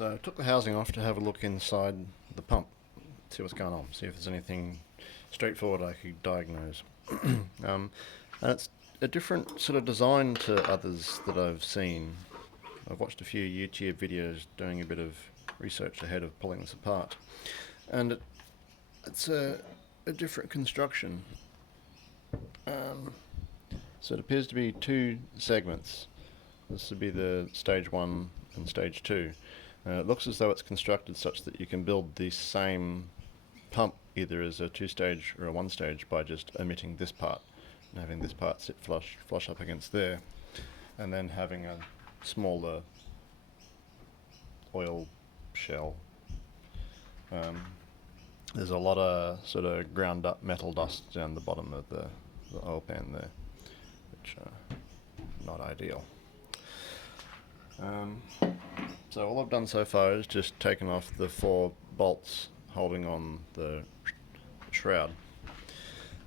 So I took the housing off to have a look inside the pump, see what's going on, see if there's anything straightforward I could diagnose. And it's a different sort of design to others that I've seen. I've watched a few YouTube videos doing a bit of research ahead of pulling this apart, and it's a different construction. So it appears to be two segments. This would be the stage 1 and stage 2. It looks as though it's constructed such that you can build the same pump either as a 2-stage or a 1-stage by just omitting this part and having this part sit flush up against there, and then having a smaller oil shell. There's a lot of sort of ground up metal dust down the bottom of the oil pan there, which not ideal. So all I've done so far is just taken off the 4 bolts holding on the shroud.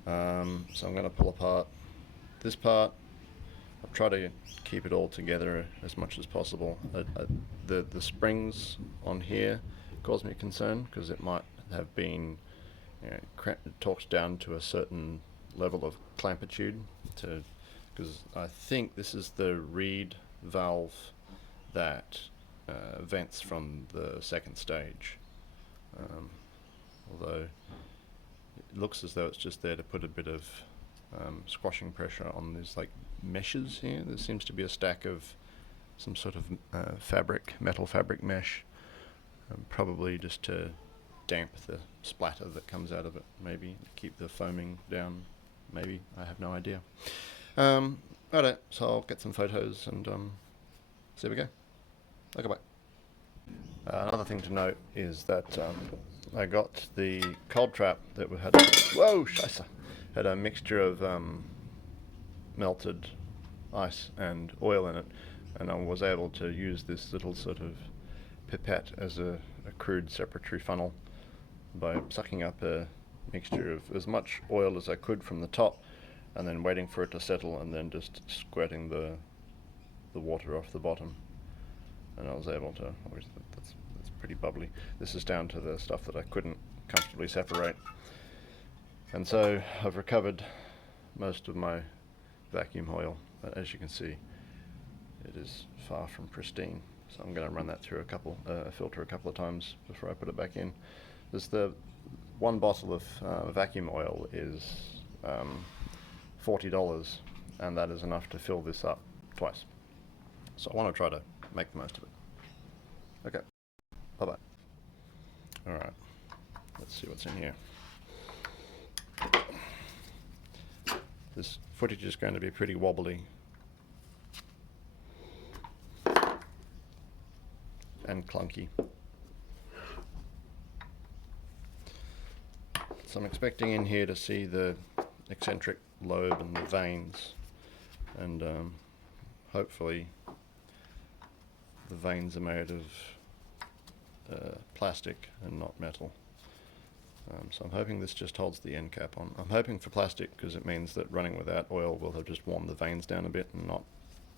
So I'm going to pull apart this part. I'll try to keep it all together as much as possible. The springs on here cause me concern because it might have been, torqued down to a certain level of clampitude, because I think this is the reed valve that vents from the 2nd stage. Although it looks as though it's just there to put a bit of squashing pressure on these like meshes here. There seems to be a stack of some sort of metal fabric mesh, probably just to damp the splatter that comes out of it, maybe keep the foaming down, maybe, I have no idea. Righto, so I'll get some photos and see we go. Okay, bye. Another thing to note is that I got the cold trap that had a mixture of melted ice and oil in it, and I was able to use this little sort of pipette as a crude separatory funnel by sucking up a mixture of as much oil as I could from the top and then waiting for it to settle and then just squirting the water off the bottom. And I was able to, that's pretty bubbly. This is down to the stuff that I couldn't comfortably separate. And so I've recovered most of my vacuum oil, but as you can see, it is far from pristine. So I'm going to run that through a filter a couple of times before I put it back in. There's the 1 bottle of vacuum oil is $40, and that is enough to fill this up twice. So I want to try to make the most of it. Okay, bye-bye. Alright, let's see what's in here. This footage is going to be pretty wobbly and clunky. So I'm expecting in here to see the eccentric lobe and the veins, and hopefully the veins are made of plastic and not metal. So I'm hoping this just holds the end cap on. I'm hoping for plastic because it means that running without oil will have just warmed the veins down a bit and not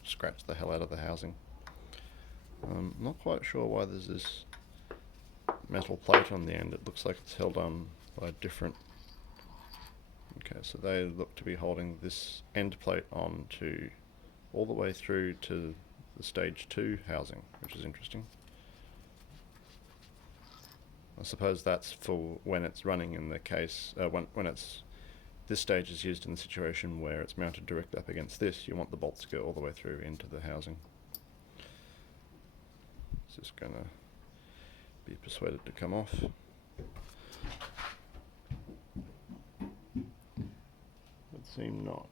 scratched the hell out of the housing. I'm not quite sure why there's this metal plate on the end. It looks like it's held on by different... Okay, so they look to be holding this end plate on to all the way through to the stage 2 housing, which is interesting. I suppose that's for when it's running in the case, when this stage is used in the situation where it's mounted directly up against this, you want the bolts to go all the way through into the housing. It's just going to be persuaded to come off. Would seem not.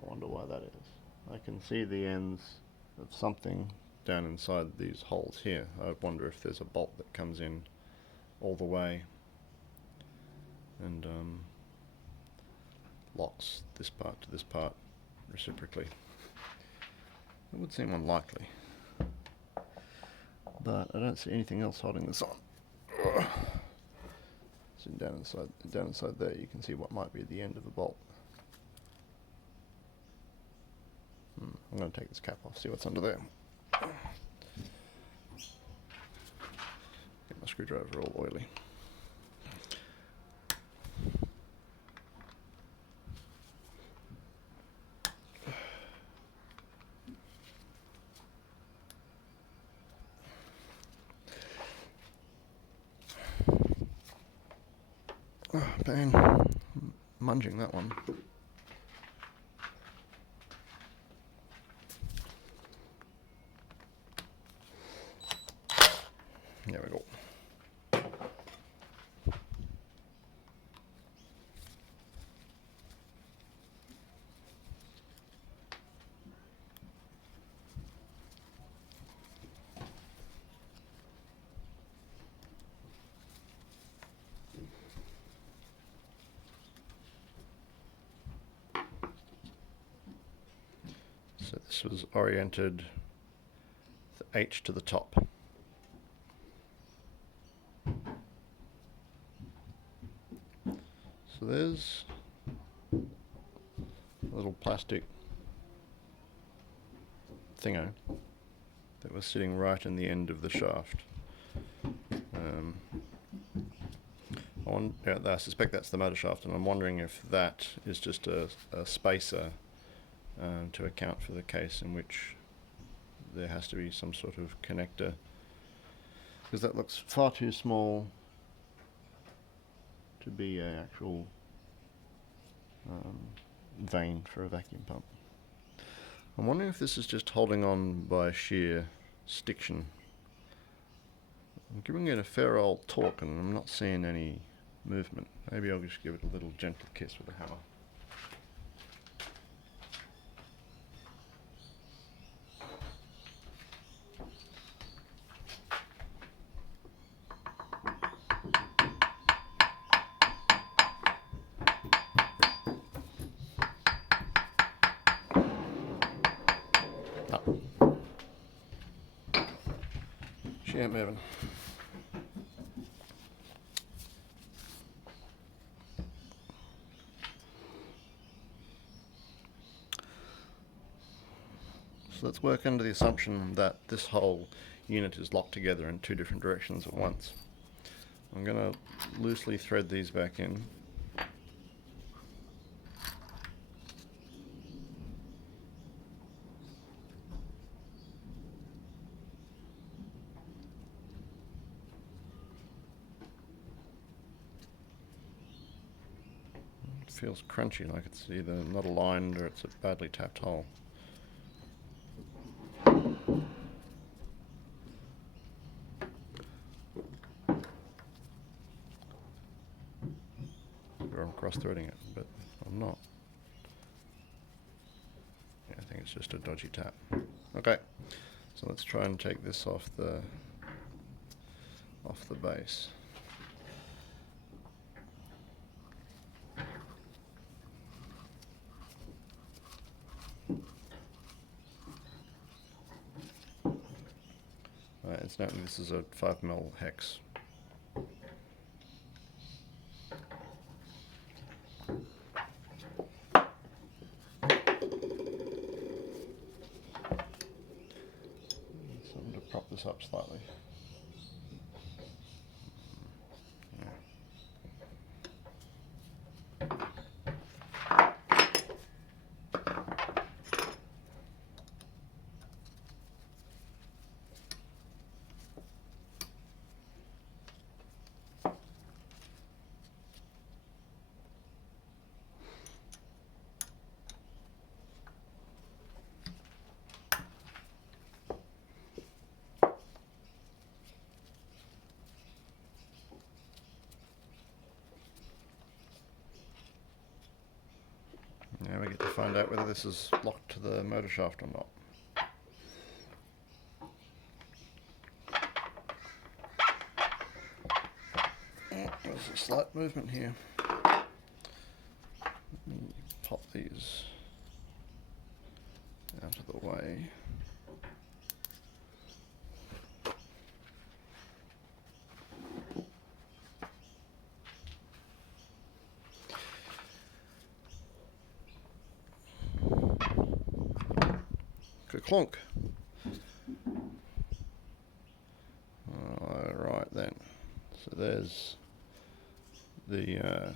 I wonder why that is. I can see the ends of something down inside these holes here. I wonder if there's a bolt that comes in all the way and locks this part to this part reciprocally. It would seem unlikely, but I don't see anything else holding this on. So down inside there you can see what might be the end of a bolt. I'm going to take this cap off, see what's under there. screwdriver all oily. Oh, pain. Munging that one. There we go. So this was oriented the H to the top. So there's a little plastic thingo that was sitting right in the end of the shaft. I suspect that's the motor shaft, and I'm wondering if that is just a spacer to account for the case in which there has to be some sort of connector, because that looks far too small to be an actual vein for a vacuum pump. I'm wondering if this is just holding on by sheer stiction. I'm giving it a fair old torque and I'm not seeing any movement. Maybe I'll just give it a little gentle kiss with a hammer. She ain't moving. So let's work under the assumption that this whole unit is locked together in two different directions at once. I'm going to loosely thread these back in. It feels crunchy, like it's either not aligned or it's a badly tapped hole. Or I'm cross-threading it, but I'm not. Yeah, I think it's just a dodgy tap. Okay, so let's try and take this off the base. Incidentally, this is a 5mm hex. Something to prop this up slightly. Now we get to find out whether this is locked to the motor shaft or not. Oh, there's a slight movement here. Let me pop these out of the way. Clunk. Alright then. So there's the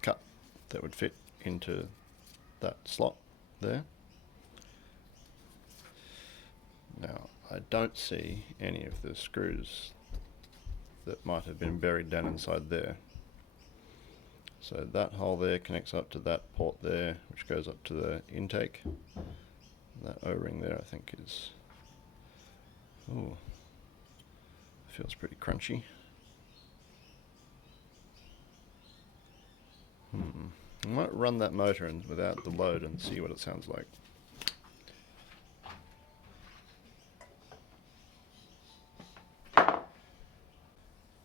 cut that would fit into that slot there. Now, I don't see any of the screws that might have been buried down inside there. So that hole there connects up to that port there, which goes up to the intake. That O-ring there, I think, is... Ooh, feels pretty crunchy. I might run that motor without the load and see what it sounds like.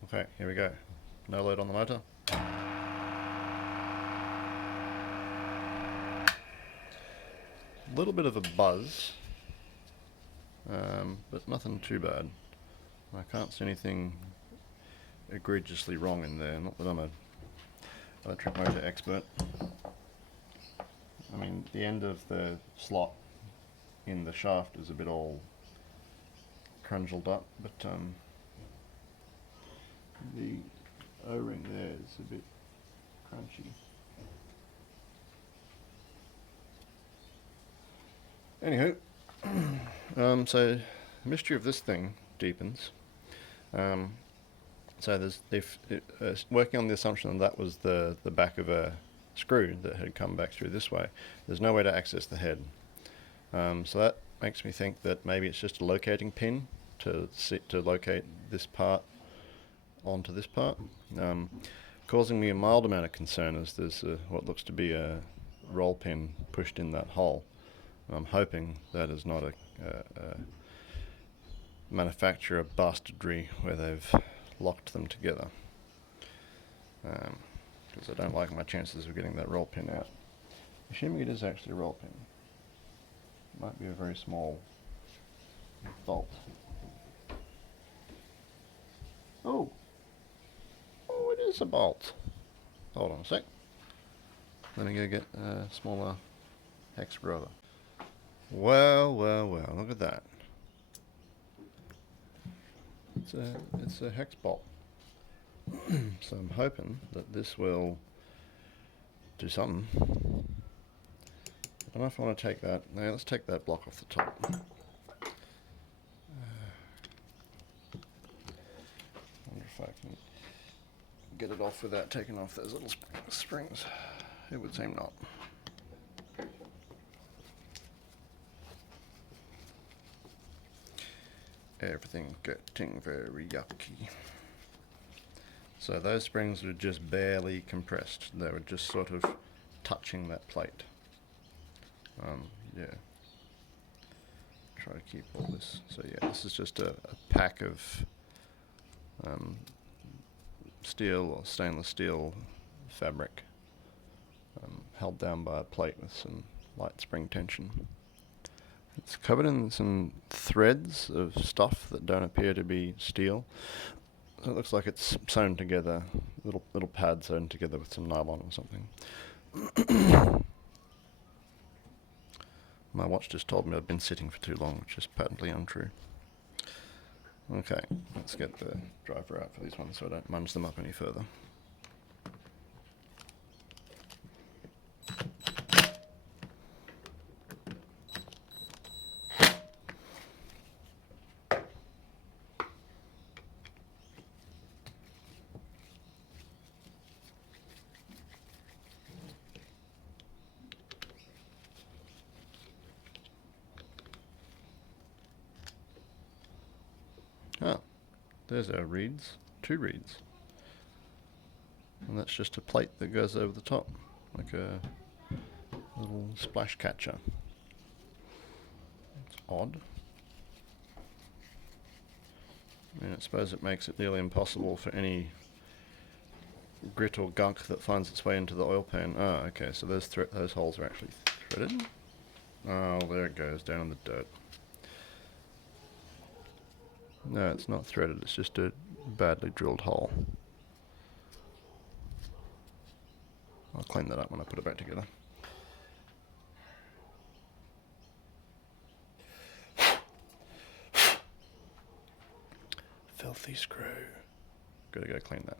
Okay, here we go. No load on the motor. A little bit of a buzz, but nothing too bad. I can't see anything egregiously wrong in there. Not that I'm a electric motor expert. I mean, the end of the slot in the shaft is a bit all crungled up, but the O-ring there is a bit crunchy. Anywho, so the mystery of this thing deepens. So there's working on the assumption that was the back of a screw that had come back through this way. There's no way to access the head. So that makes me think that maybe it's just a locating pin to locate this part onto this part. Causing me a mild amount of concern is there's what looks to be a roll pin pushed in that hole. I'm hoping that is not a manufacturer bastardry where they've locked them together, because I don't like my chances of getting that roll pin out. Assuming it is actually a roll pin. Might be a very small bolt. Oh! Oh, it is a bolt. Hold on a sec. Let me go get a smaller hex screwdriver. Well, look at that. It's a hex bolt. So I'm hoping that this will do something. I don't know if I want to take that. No, let's take that block off the top. Wonder if I can get it off without taking off those little springs. It would seem not. Everything getting very yucky. So those springs were just barely compressed. They were just sort of touching that plate. Yeah. Try to keep all this. So yeah, this is just a pack of steel or stainless steel fabric held down by a plate with some light spring tension. It's covered in some threads of stuff that don't appear to be steel. So it looks like it's sewn together, little pads sewn together with some nylon or something. My watch just told me I've been sitting for too long, which is patently untrue. Okay, let's get the driver out for these ones so I don't munge them up any further. Ah, there's our reeds, 2 reeds. And that's just a plate that goes over the top, like a little splash catcher. It's odd. I mean, I suppose it makes it nearly impossible for any grit or gunk that finds its way into the oil pan. Oh, okay, so those holes are actually threaded. Oh, there it goes, down in the dirt. No, it's not threaded, it's just a badly drilled hole. I'll clean that up when I put it back together. filthy screw. Gotta go clean that.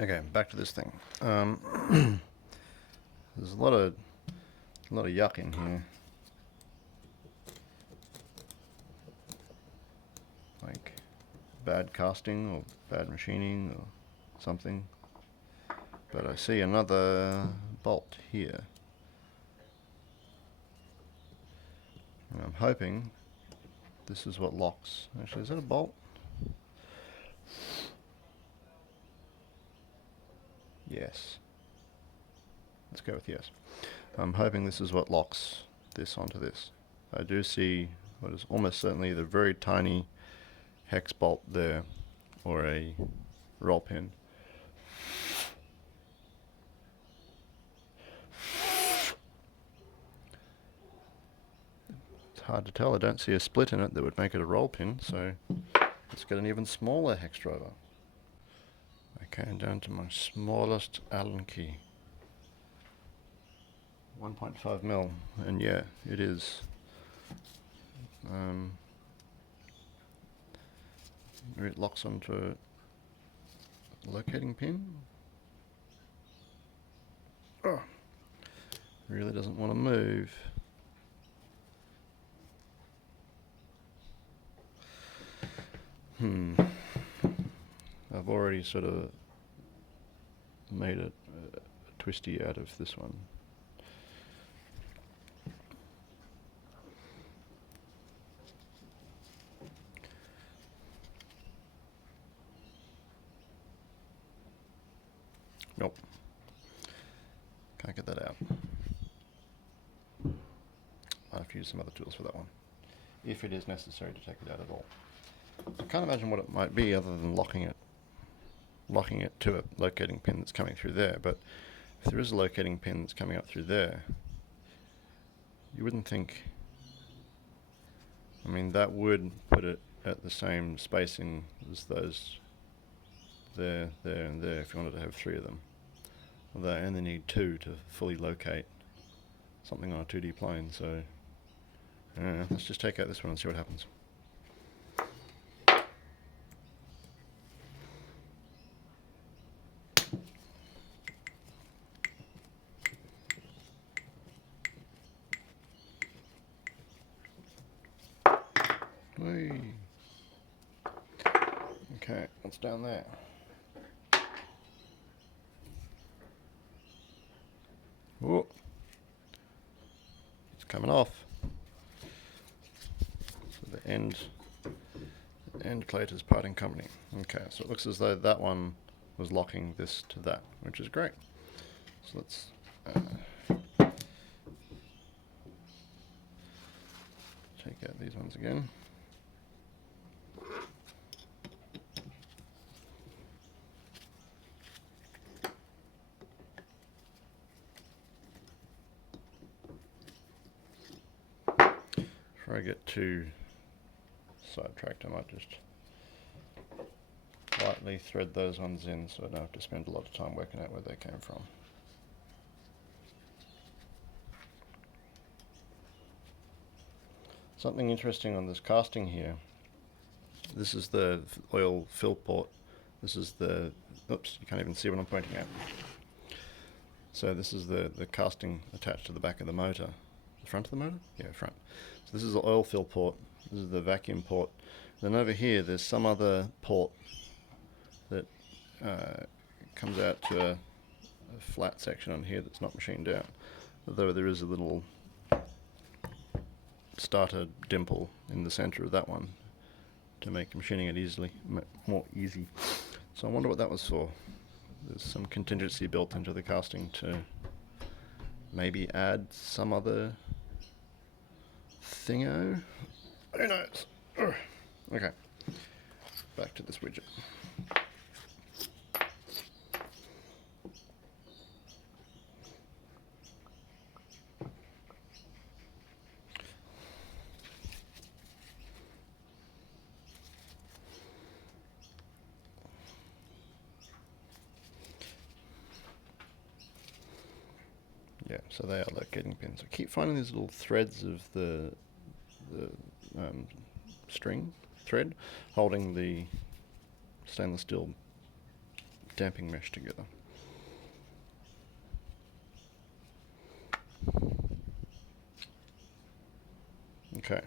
Okay, back to this thing. There's a lot of yuck in here. Like bad casting or bad machining or something. But I see another bolt here. And I'm hoping this is what locks. Actually, is that a bolt? Yes. Let's go with yes. I'm hoping this is what locks this onto this. I do see what is almost certainly the very tiny hex bolt there, or a roll pin. It's hard to tell. I don't see a split in it that would make it a roll pin, so let's get an even smaller hex driver. Okay, down to my smallest Allen key. 1.5 mil, and yeah, it is. It locks onto a locating pin. Oh, really doesn't want to move. I've already sort of made a twisty out of this one. Nope. Can't get that out. I'll have to use some other tools for that one, if it is necessary to take it out at all. I can't imagine what it might be other than locking it to a locating pin that's coming through there. But if there is a locating pin that's coming up through there, you wouldn't think. I mean, that would put it at the same spacing as those there, there, and there if you wanted to have 3 of them. Although I only need 2 to fully locate something on a 2D plane, so let's just take out this one and see what happens. Whee. Okay, what's down there? Oh, it's coming off. So the end plate is parting company. Okay, so it looks as though that one was locking this to that, which is great. So let's take out these ones again. Before I get too sidetracked, I might just lightly thread those ones in so I don't have to spend a lot of time working out where they came from. Something interesting on this casting here, this is the oil fill port. This is the, oops, you can't even see what I'm pointing at. So this is the casting attached to the back of the motor. The front of the motor? Yeah, front. So this is the oil fill port, this is the vacuum port. Then over here there's some other port that comes out to a flat section on here that's not machined out. Although there is a little starter dimple in the center of that one to make machining it more easy. So I wonder what that was for. There's some contingency built into the casting to maybe add some other thingo. Who knows? Okay, back to this widget. Yeah, so they are locating pins. I keep finding these little threads of the string thread holding the stainless steel damping mesh together. Okay,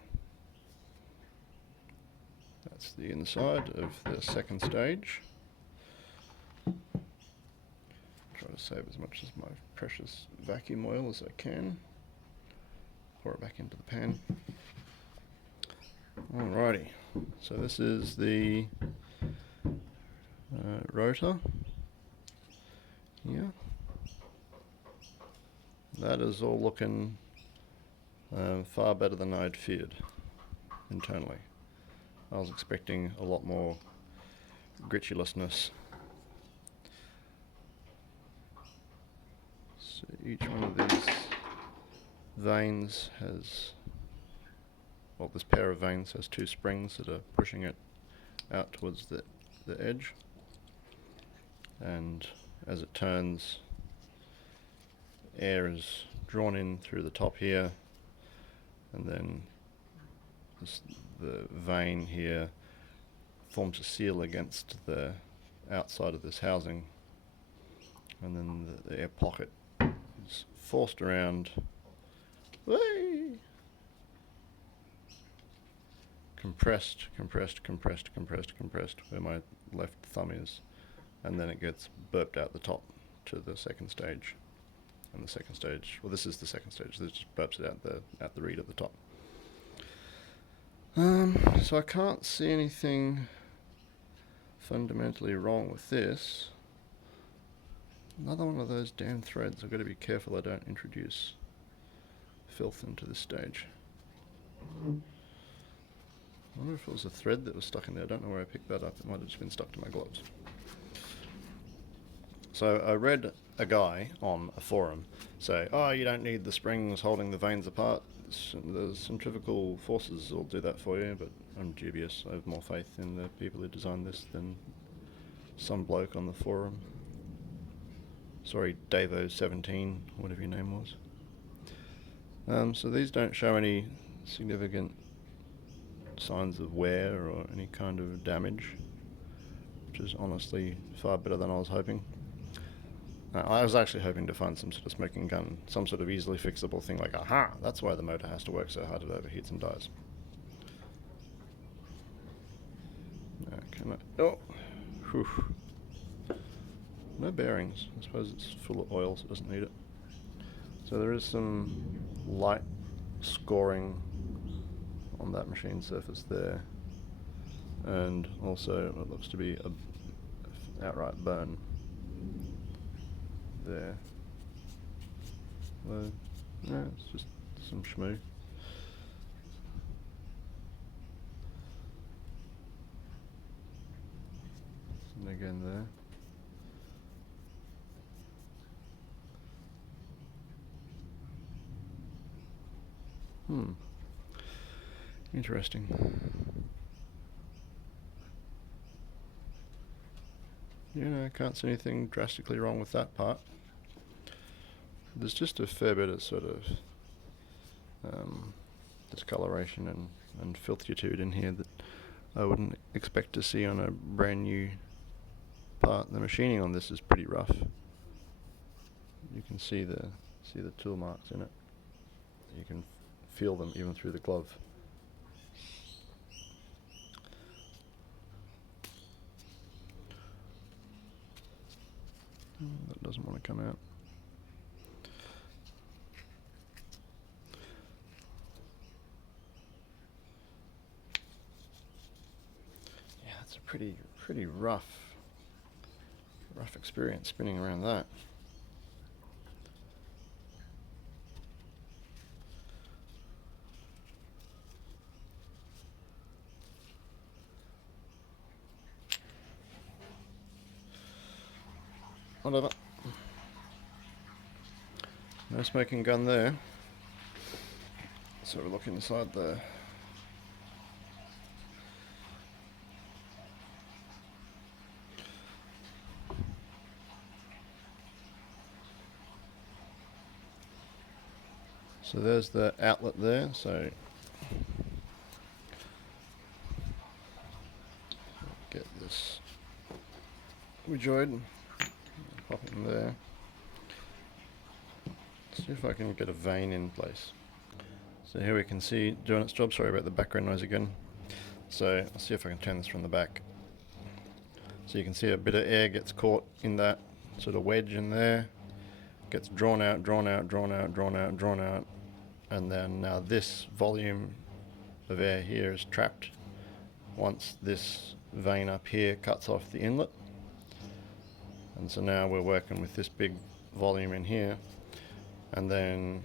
that's the inside of the second stage. Try to save as much of my precious vacuum oil as I can. Pour it back into the pan. Alrighty, so this is the rotor here. That is all looking far better than I'd feared internally. I was expecting a lot more grituliousness. So each one of these vanes has, well, this pair of vanes has two springs that are pushing it out towards the edge, and as it turns, air is drawn in through the top here, and then the vane here forms a seal against the outside of this housing, and then the air pocket is forced around, compressed, where my left thumb is, and then it gets burped out the top to the second stage. And the second stage, well, this is the second stage, this just burps it out the reed at the top. So I can't see anything fundamentally wrong with this. Another one of those damn threads. I've got to be careful I don't introduce filth into this stage. I wonder if it was a thread that was stuck in there. I don't know where I picked that up. It might have just been stuck to my gloves. So I read a guy on a forum say, oh, you don't need the springs holding the vanes apart. The centrifugal forces will do that for you, but I'm dubious. I have more faith in the people who designed this than some bloke on the forum. Sorry, Davo17, whatever your name was. So these don't show any significant signs of wear or any kind of damage, which is honestly far better than I was hoping. I was actually hoping to find some sort of smoking gun, some sort of easily fixable thing like, aha, that's why the motor has to work so hard, it overheats and dies. Can I, oh, whew. No bearings. I suppose it's full of oil, so it doesn't need it. So there is some light scoring on that machine surface there, and also what looks to be a outright burn there. Well, no, it's just some schmoo. And again there. Interesting. Yeah, no, I can't see anything drastically wrong with that part. There's just a fair bit of sort of discoloration and filthitude in here that I wouldn't expect to see on a brand new part. The machining on this is pretty rough. You can see the tool marks in it. You can feel them even through the glove. That doesn't want to come out. Yeah, it's a pretty rough experience spinning around that. Whatever. No smoking gun there. So we look inside there. So there's the outlet there. So this widgeoid, pop it in there. See if I can get a vein in place. So here we can see doing its job. Sorry about the background noise again. So I'll see if I can turn this from the back. So you can see a bit of air gets caught in that sort of wedge in there, gets drawn out, drawn out, drawn out, drawn out, drawn out, and then now this volume of air here is trapped once this vein up here cuts off the inlet. And so now we're working with this big volume in here, and then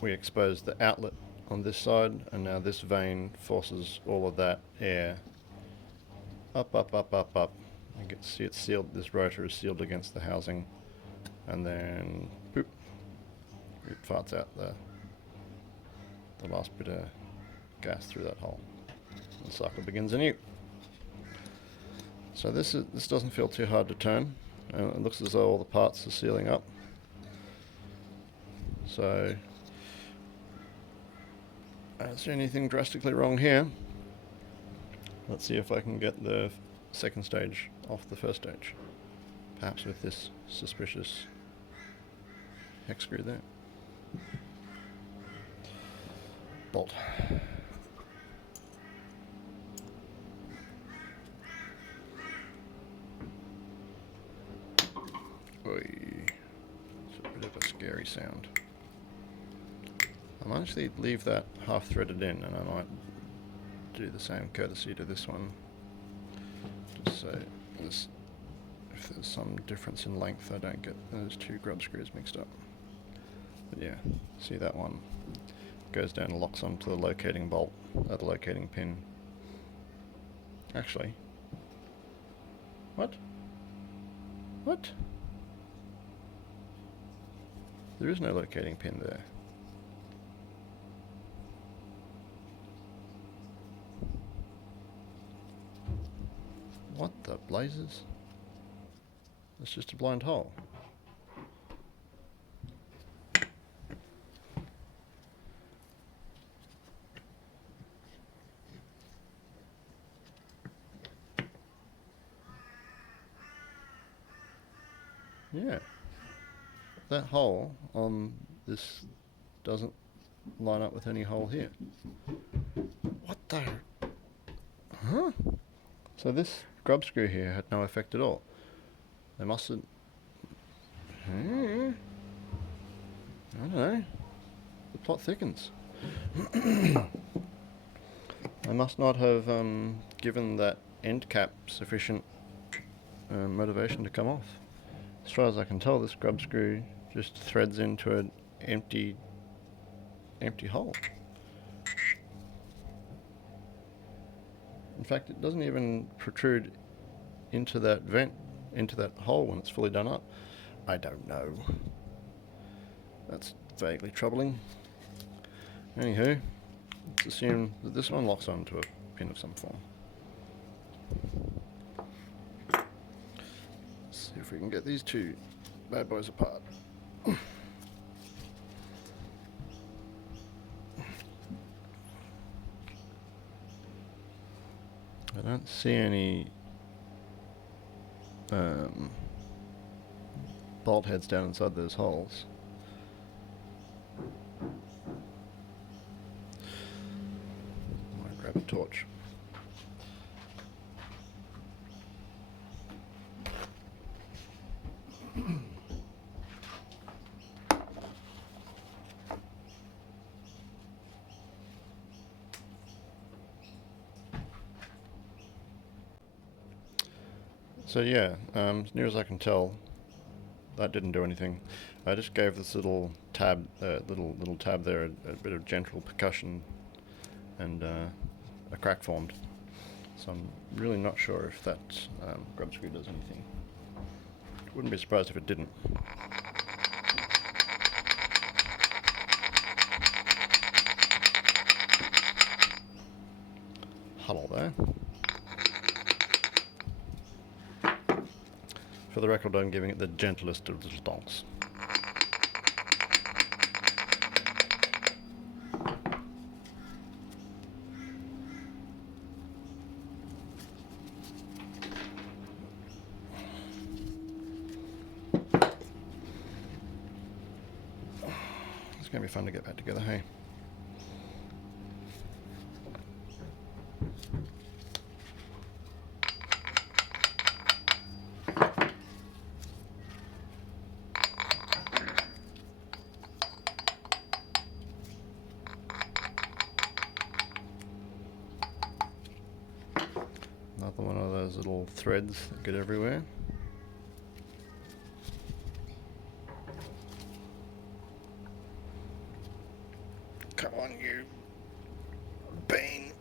we expose the outlet on this side, and now this vein forces all of that air up, up, up, up, up. You can see it's sealed, this rotor is sealed against the housing, and then boop, it farts out the last bit of gas through that hole. The cycle begins anew. So this doesn't feel too hard to turn, and it looks as though all the parts are sealing up. So I don't see anything drastically wrong here. Let's see if I can get the second stage off the first stage. Perhaps with this suspicious hex screw there. Bolt. Oy. It's a bit of a scary sound. I might actually leave that half threaded in, and I might do the same courtesy to this one, just so this, if there's some difference in length, I don't get those two grub screws mixed up. But yeah, see that one goes down and locks onto the locating bolt, the locating pin. Actually, what? There is no locating pin there. What the blazes? It's just a blind hole. Yeah. That hole on this doesn't line up with any hole here. What the? Huh? So this grub screw here had no effect at all. They must have... I don't know. The plot thickens. I must not have given that end cap sufficient motivation to come off. As far as I can tell, this grub screw just threads into an empty hole. In fact, it doesn't even protrude into that vent, into that hole when it's fully done up. I don't know. That's vaguely troubling. Anywho, let's assume that this one locks onto a pin of some form. Let's see if we can get these two bad boys apart. I don't see any bolt heads down inside those holes. I might grab a torch. So yeah, as near as I can tell, that didn't do anything. I just gave this little tab, little tab there, a bit of gentle percussion, and a crack formed. So I'm really not sure if that grub screw does anything. Wouldn't be surprised if it didn't. Huddle there. For the record, I'm giving it the gentlest of little donks. going to be fun to get back together, hey? Another one of those little threads that get everywhere. Come on, you bean.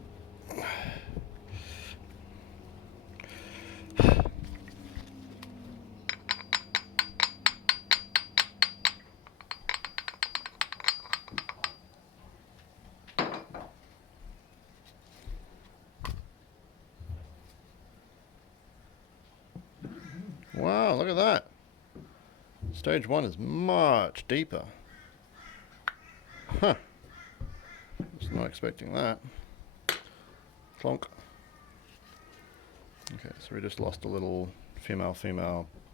Wow, look at that. Stage 1 is much deeper. Huh. Was not expecting that. Clonk. Okay, so we just lost a little female.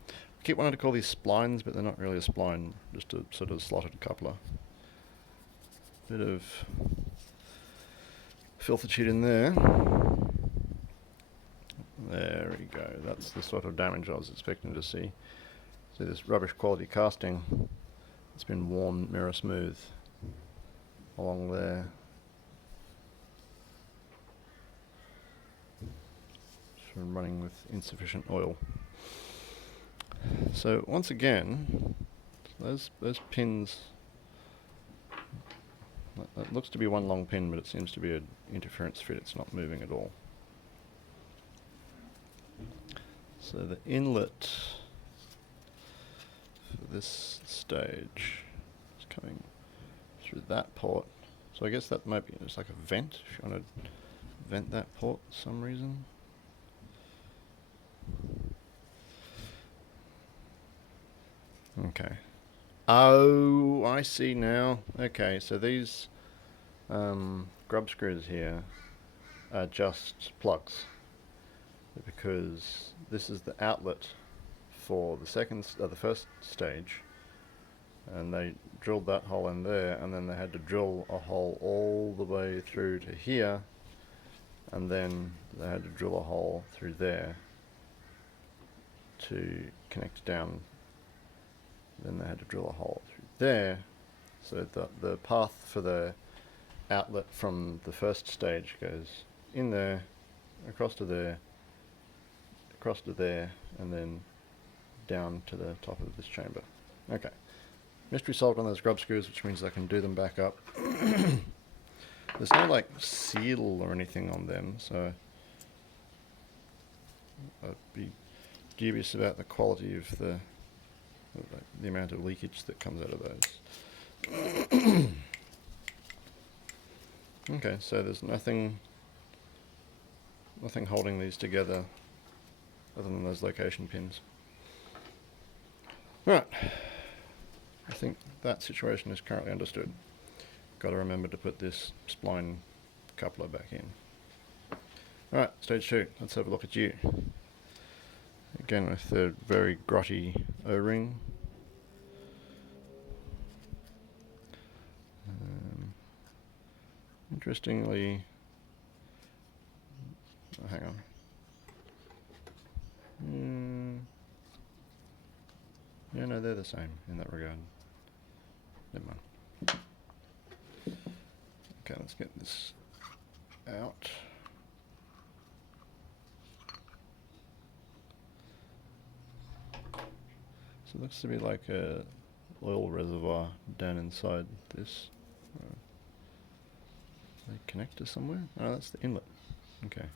I keep wanting to call these splines, but they're not really a spline, just a sort of slotted coupler. Bit of filtitude in there. There we go. That's the sort of damage I was expecting to see. See this rubbish quality casting. It's been worn mirror smooth along there. From running with insufficient oil. So once again, those pins, that looks to be one long pin, but it seems to be an interference fit. It's not moving at all. So the inlet for this stage is coming through that port. So I guess that might be just like a vent, if you want to vent that port for some reason. Okay. Oh, I see now. Okay, so these grub screws here are just plugs, because this is the outlet for the first stage, and they drilled that hole in there, and then they had to drill a hole all the way through to here, and then they had to drill a hole through there to connect down. Then they had to drill a hole through there, so the path for the outlet from the first stage goes in there, across to there, and then down to the top of this chamber. Okay, mystery solved on those grub screws, which means I can do them back up. There's no like seal or anything on them, so I'd be dubious about the quality of the amount of leakage that comes out of those. Okay, so there's nothing holding these together other than those location pins. Right, I think that situation is currently understood. Got to remember to put this spline coupler back in. Alright, stage 2, let's have a look at you. Again with the very grotty O-ring. Interestingly, oh, hang on. Yeah, no, they're the same in that regard. Never mind. Okay, let's get this out. So it looks to be like a oil reservoir down inside this. They connect to somewhere? Oh, that's the inlet. Okay.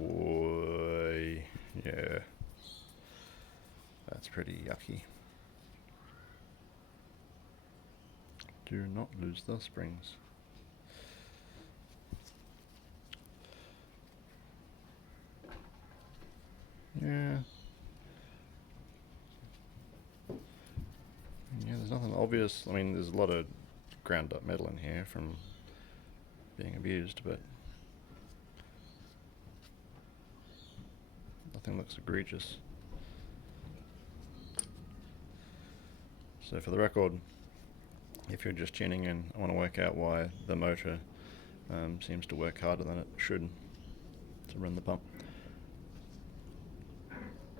Oy, yeah. That's pretty yucky. Do not lose the springs. Yeah. Yeah, there's nothing obvious. I mean, there's a lot of ground up metal in here from being abused, but nothing looks egregious. So for the record, if you're just tuning in, I want to work out why the motor seems to work harder than it should to run the pump.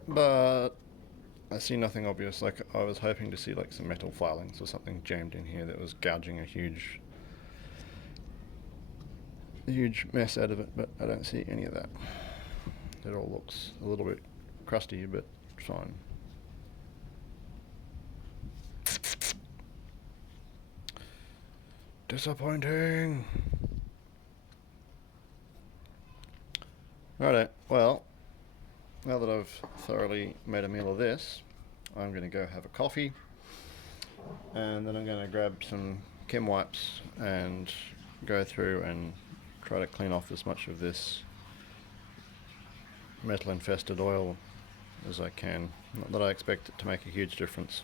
But I see nothing obvious. Like, I was hoping to see like some metal filings or something jammed in here that was gouging a huge mess out of it, but I don't see any of that. It all looks a little bit crusty, but fine. Disappointing. Righto, well, now that I've thoroughly made a meal of this, I'm going to go have a coffee, and then I'm going to grab some chem wipes and go through and try to clean off as much of this metal infested oil as I can. Not that I expect it to make a huge difference.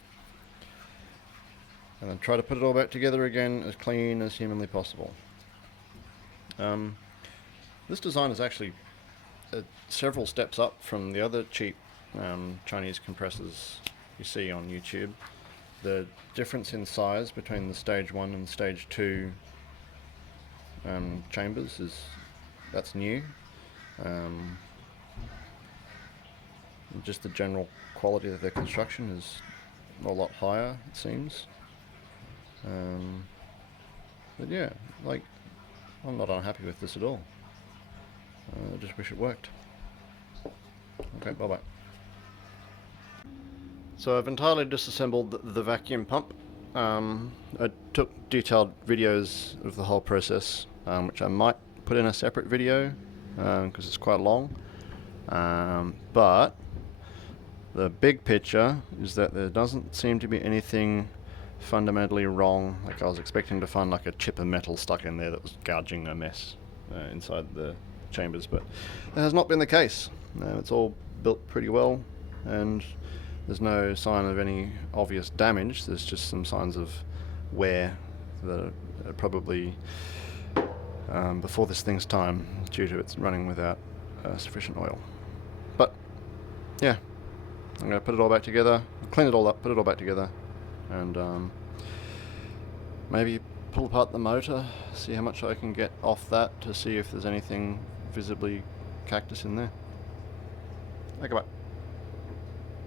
And then try to put it all back together again as clean as humanly possible. This design is actually several steps up from the other cheap Chinese compressors you see on YouTube. The difference in size between the stage 1 and stage 2 chambers that's new. Just the general quality of their construction is a lot higher, it seems. But yeah, like, I'm not unhappy with this at all. I just wish it worked. Okay, bye bye. So I've entirely disassembled the vacuum pump. I took detailed videos of the whole process, which I might put in a separate video because it's quite long. But the big picture is that there doesn't seem to be anything fundamentally wrong. Like, I was expecting to find like a chip of metal stuck in there that was gouging a mess inside the chambers, but that has not been the case. It's all built pretty well, and there's no sign of any obvious damage. There's just some signs of wear that are probably before this thing's time, due to its running without sufficient oil. But yeah, I'm going to put it all back together, clean it all up, put it all back together, and maybe pull apart the motor, see how much I can get off that to see if there's anything visibly cactus in there. Okay, bye.